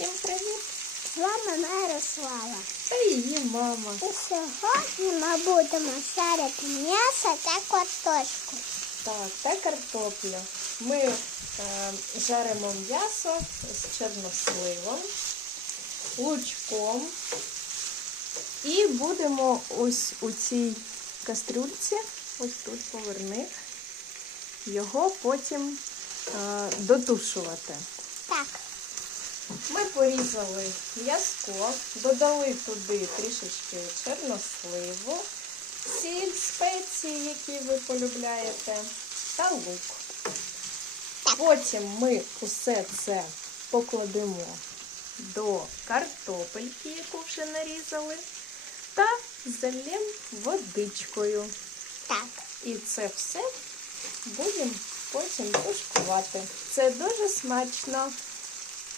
Всім привіт! З вами Мирослава. Та її мама. І сьогодні ми будемо жарити м'ясо та картошку. Так, та картопля. Ми е, жаримо м'ясо з чорносливом, лучком. І будемо ось у цій кастрюльці, ось тут поверни, його потім е, дотушувати. Так, Ми порізали м'язко, додали туди трішечки чорносливу, сіль, спеції, які ви полюбляєте, та лук. Потім ми усе це покладемо до картопельки, яку вже нарізали, та залємо водичкою. так. І це все будемо потім тушкувати. Це дуже смачно.